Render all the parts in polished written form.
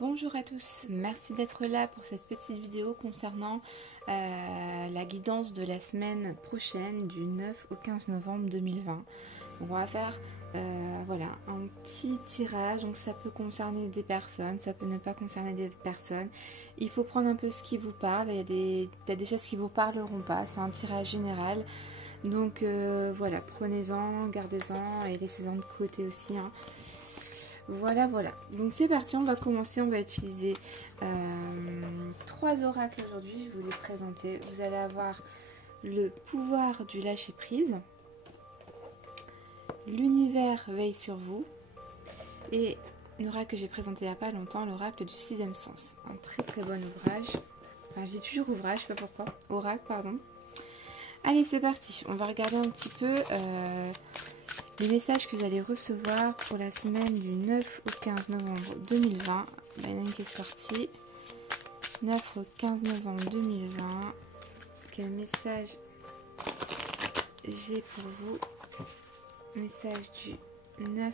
Bonjour à tous, merci d'être là pour cette petite vidéo concernant la guidance de la semaine prochaine du 9 au 15 novembre 2020. Donc on va faire voilà, un petit tirage, donc ça peut concerner des personnes, ça peut ne pas concerner des personnes. Il faut prendre un peu ce qui vous parle, il y a des choses qui ne vous parleront pas, c'est un tirage général. Donc voilà, prenez-en, gardez-en et laissez-en de côté aussi. Voilà. Donc c'est parti, on va commencer. On va utiliser 3 oracles aujourd'hui. Je vais vous les présenter. Vous allez avoir le pouvoir du lâcher-prise. L'univers veille sur vous. Et l'oracle que j'ai présenté il n'y a pas longtemps, l'oracle du 6e sens. Un très bon ouvrage. Enfin, je dis toujours ouvrage, je sais pas pourquoi. Oracle, pardon. Allez, c'est parti. On va regarder un petit peu les messages que vous allez recevoir pour la semaine du 9 au 15 novembre 2020. Il y en a une qui est sortie. 9 au 15 novembre 2020. Quel message j'ai pour vous? Message du 9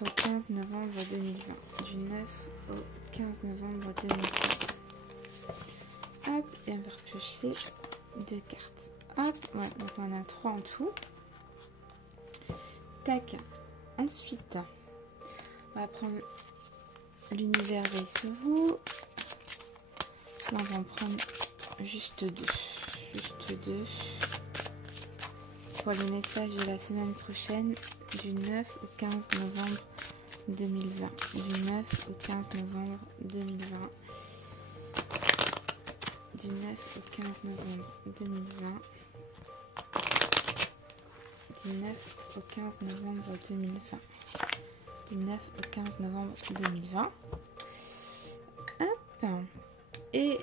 au 15 novembre 2020. Du 9 au 15 novembre 2020. Hop, et on va repiocher 2 cartes. Hop, ouais, donc on en a 3 en tout. Tac. Ensuite, on va prendre l'univers veille sur vous. Là, on va en prendre juste 2. Juste 2. Pour les messages de la semaine prochaine, du 9 au 15 novembre 2020. Du 9 au 15 novembre 2020. Du 9 au 15 novembre 2020. Du 9 au 15 novembre 2020. Du 9 au 15 novembre 2020. Hop. Et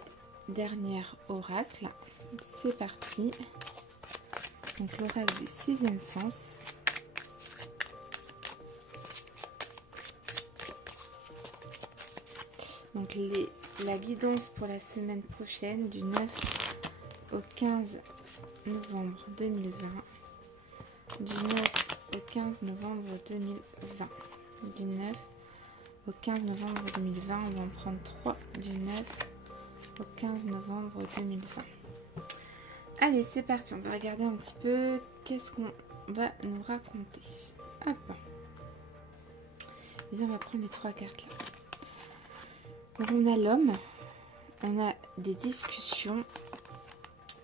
dernier oracle. C'est parti. Donc l'oracle du 6e sens. Donc la guidance pour la semaine prochaine du 9 au 15 novembre 2020. Du 9 au 15 novembre 2020. Du 9 au 15 novembre 2020. On va en prendre 3 du 9 au 15 novembre 2020. Allez, c'est parti. On va regarder un petit peu qu'est-ce qu'on va nous raconter. Hop. Déjà, on va prendre les 3 cartes là. Donc, on a l'homme, on a des discussions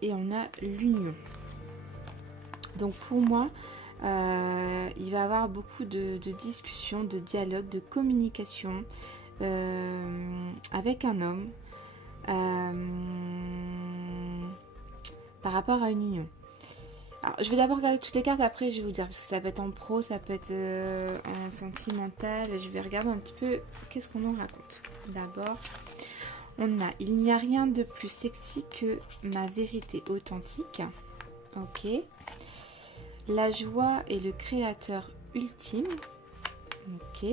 et on a l'union. Donc pour moi, il va y avoir beaucoup de discussions, de dialogues, de communication avec un homme par rapport à une union. Alors, je vais d'abord regarder toutes les cartes, après je vais vous dire, parce que ça peut être en pro, ça peut être en sentimental. Je vais regarder un petit peu qu'est-ce qu'on nous raconte. D'abord, on a « Il n'y a rien de plus sexy que ma vérité authentique ». Ok. La joie est le créateur ultime. Ok.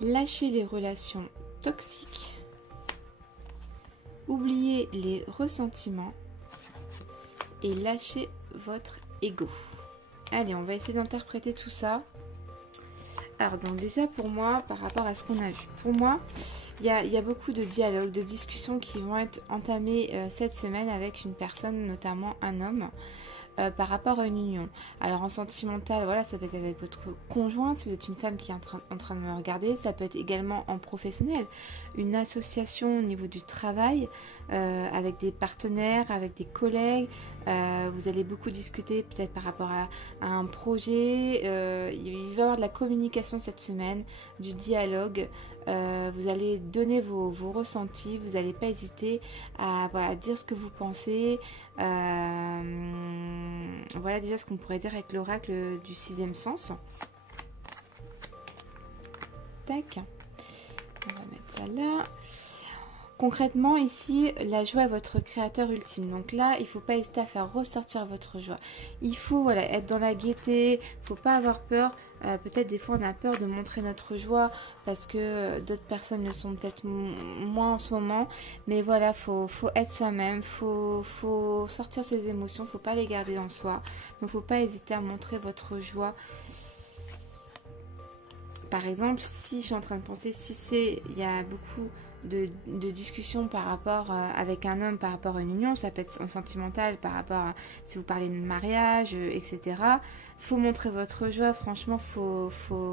Lâchez les relations toxiques. Oubliez les ressentiments. Et lâchez votre ego. Allez, on va essayer d'interpréter tout ça. Alors, donc déjà pour moi, par rapport à ce qu'on a vu. Pour moi, il y a beaucoup de dialogues, de discussions qui vont être entamées cette semaine avec une personne, notamment un homme. Par rapport à une union. Alors en sentimental, voilà, ça peut être avec votre conjoint, si vous êtes une femme qui est en train de me regarder, ça peut être également en professionnel, une association au niveau du travail, avec des partenaires, avec des collègues, vous allez beaucoup discuter peut-être par rapport à un projet, il va y avoir de la communication cette semaine, du dialogue, vous allez donner vos ressentis, vous n'allez pas hésiter à voilà, dire ce que vous pensez. Voilà déjà ce qu'on pourrait dire avec l'oracle du 6e sens. Tac. On va mettre ça là. Concrètement, ici, la joie est votre créateur ultime. Donc là, il ne faut pas hésiter à faire ressortir votre joie. Il faut voilà, être dans la gaieté, il ne faut pas avoir peur. Peut-être des fois, on a peur de montrer notre joie parce que d'autres personnes le sont peut-être moins en ce moment. Mais voilà, il faut être soi-même, il faut sortir ses émotions, il ne faut pas les garder en soi. Donc, il ne faut pas hésiter à montrer votre joie par exemple, si je suis en train de penser, il y a beaucoup de discussions par rapport avec un homme, par rapport à une union, ça peut être sentimental par rapport à si vous parlez de mariage, etc. Faut montrer votre joie, franchement, faut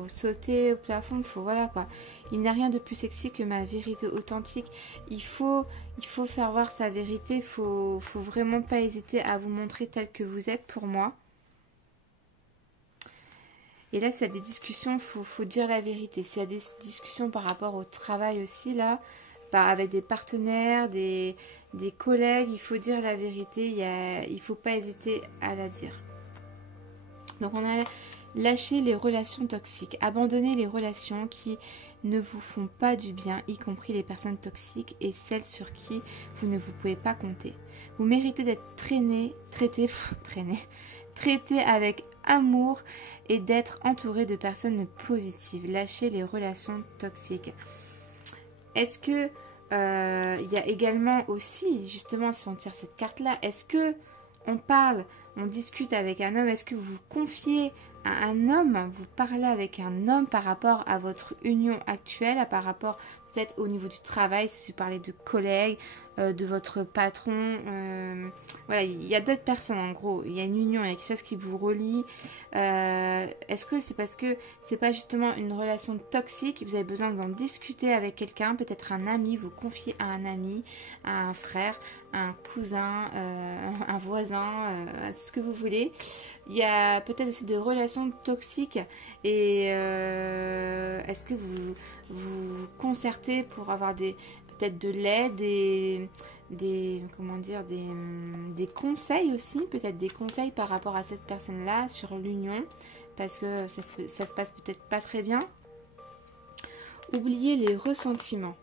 sauter au plafond, voilà quoi. Il n'y a rien de plus sexy que ma vérité authentique. Il faut faire voir sa vérité, faut vraiment pas hésiter à vous montrer tel que vous êtes pour moi. Et là, s'il y a des discussions, faut dire la vérité. S'il y a des discussions par rapport au travail aussi, là, avec des partenaires, des collègues, il faut dire la vérité. Il ne faut pas hésiter à la dire. Donc, on a lâché les relations toxiques. Abandonner les relations qui ne vous font pas du bien, y compris les personnes toxiques et celles sur qui vous ne vous pouvez pas compter. Vous méritez d'être traité avec amour et d'être entouré de personnes positives. Lâchez les relations toxiques. Est-ce que il y a également aussi, justement, si on tire cette carte-là, est-ce que on discute avec un homme, est-ce que vous vous confiez à un homme, vous parlez avec un homme par rapport à votre union actuelle, par rapport peut-être au niveau du travail, si vous parlez de collègues, de votre patron, voilà, il y a d'autres personnes en gros, il y a une union, il y a quelque chose qui vous relie. Est-ce que c'est parce que c'est pas justement une relation toxique, vous avez besoin d'en discuter avec quelqu'un, peut-être un ami, vous confiez à un ami, à un frère, à un cousin, un voisin, ce que vous voulez. Il y a peut-être aussi des relations toxiques et est-ce que vous vous concertez pour avoir peut-être de l'aide, des conseils aussi, peut-être des conseils par rapport à cette personne-là sur l'union, parce que ça se passe peut-être pas très bien. Oubliez les ressentiments.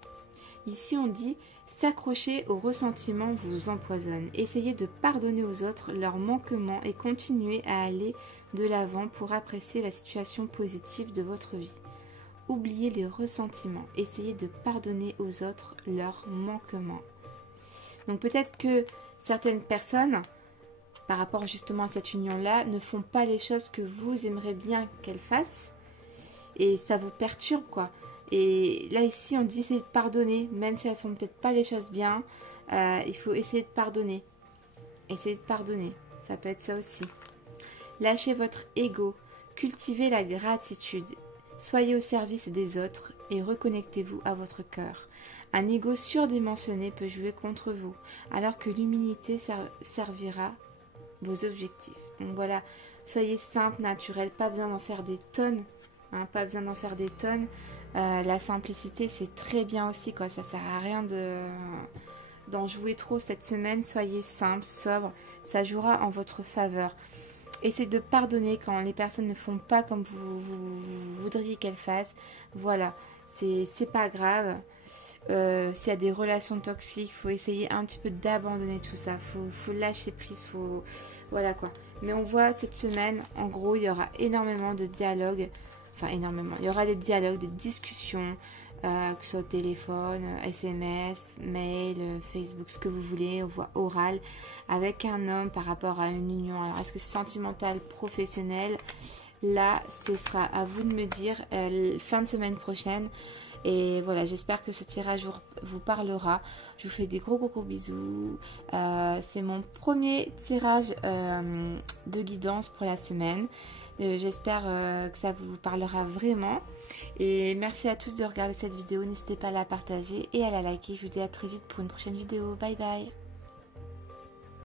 Ici on dit s'accrocher aux ressentiments vous empoisonne. Essayez de pardonner aux autres leurs manquements et continuez à aller de l'avant pour apprécier la situation positive de votre vie. Oubliez les ressentiments. Essayez de pardonner aux autres leurs manquements. Donc peut-être que certaines personnes, par rapport justement à cette union-là, ne font pas les choses que vous aimeriez bien qu'elles fassent. Et ça vous perturbe quoi. Et là ici on dit essayer de pardonner, même si elles font peut-être pas les choses bien, il faut essayer de pardonner. Essayez de pardonner, ça peut être ça aussi. Lâchez votre ego, cultivez la gratitude, soyez au service des autres et reconnectez-vous à votre cœur. Un ego surdimensionné peut jouer contre vous, alors que l'humilité servira vos objectifs. Donc voilà, soyez simple, naturel, pas besoin d'en faire des tonnes, hein, pas besoin d'en faire des tonnes. La simplicité c'est très bien aussi quoi, ça sert à rien d'en jouer trop cette semaine. Soyez simple, sobre, ça jouera en votre faveur. Essayez de pardonner quand les personnes ne font pas comme vous voudriez qu'elles fassent. Voilà, c'est pas grave. S'il y a des relations toxiques, il faut essayer un petit peu d'abandonner tout ça, faut lâcher prise, voilà quoi. Mais on voit cette semaine, en gros, il y aura énormément de dialogues. Enfin, énormément. Il y aura des dialogues, des discussions, que ce soit au téléphone, SMS, mail, Facebook, ce que vous voulez, voix orale, avec un homme par rapport à une union. Alors, est-ce que c'est sentimental, professionnel? Là, ce sera à vous de me dire fin de semaine prochaine. Et voilà, j'espère que ce tirage vous parlera. Je vous fais des gros bisous. C'est mon premier tirage de guidance pour la semaine. J'espère que ça vous parlera vraiment. Et merci à tous de regarder cette vidéo. N'hésitez pas à la partager et à la liker. Je vous dis à très vite pour une prochaine vidéo. Bye bye.